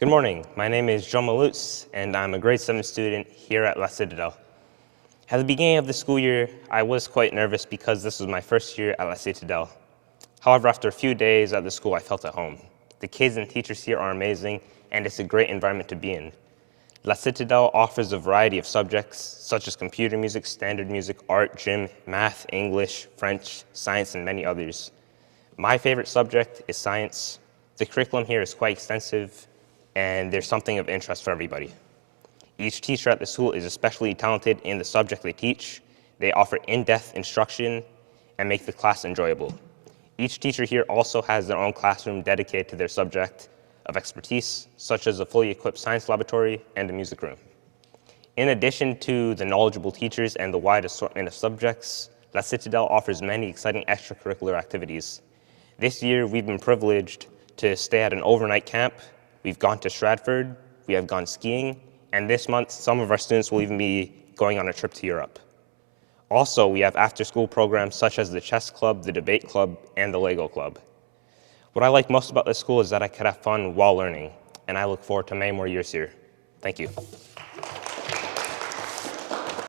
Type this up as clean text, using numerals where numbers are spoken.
Good morning. My name is Jomo, and I'm a grade 7 student here at La Citadelle. At the beginning of the school year, I was quite nervous because this was my first year at La Citadelle. However, after a few days at the school, I felt at home. The kids and teachers here are amazing, and it's a great environment to be in. La Citadelle offers a variety of subjects, such as computer music, standard music, art, gym, math, English, French, science, and many others. My favorite subject is science. The curriculum here is quite extensive, and there's something of interest for everybody. Each teacher at the school is especially talented in the subject they teach. They offer in-depth instruction and make the class enjoyable. Each teacher here also has their own classroom dedicated to their subject of expertise, such as a fully equipped science laboratory and a music room. In addition to the knowledgeable teachers and the wide assortment of subjects, La Citadelle offers many exciting extracurricular activities. This year, we've been privileged to stay at an overnight camp. We've gone to Stratford, we have gone skiing, and this month, some of our students will even be going on a trip to Europe. Also, we have after-school programs such as the chess club, the debate club, and the Lego club. What I like most about this school is that I could have fun while learning, and I look forward to many more years here. Thank you.